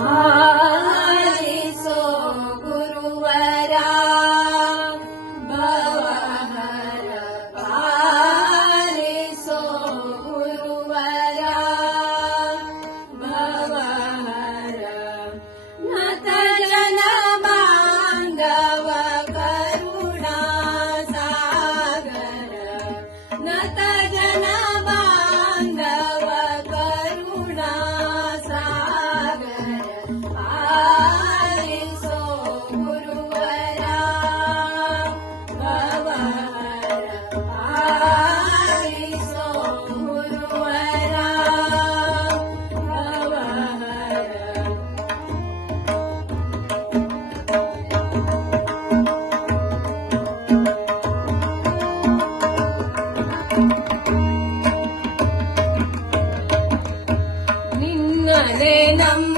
아. ಮನೆ ನಮ್ಮ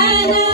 Canada.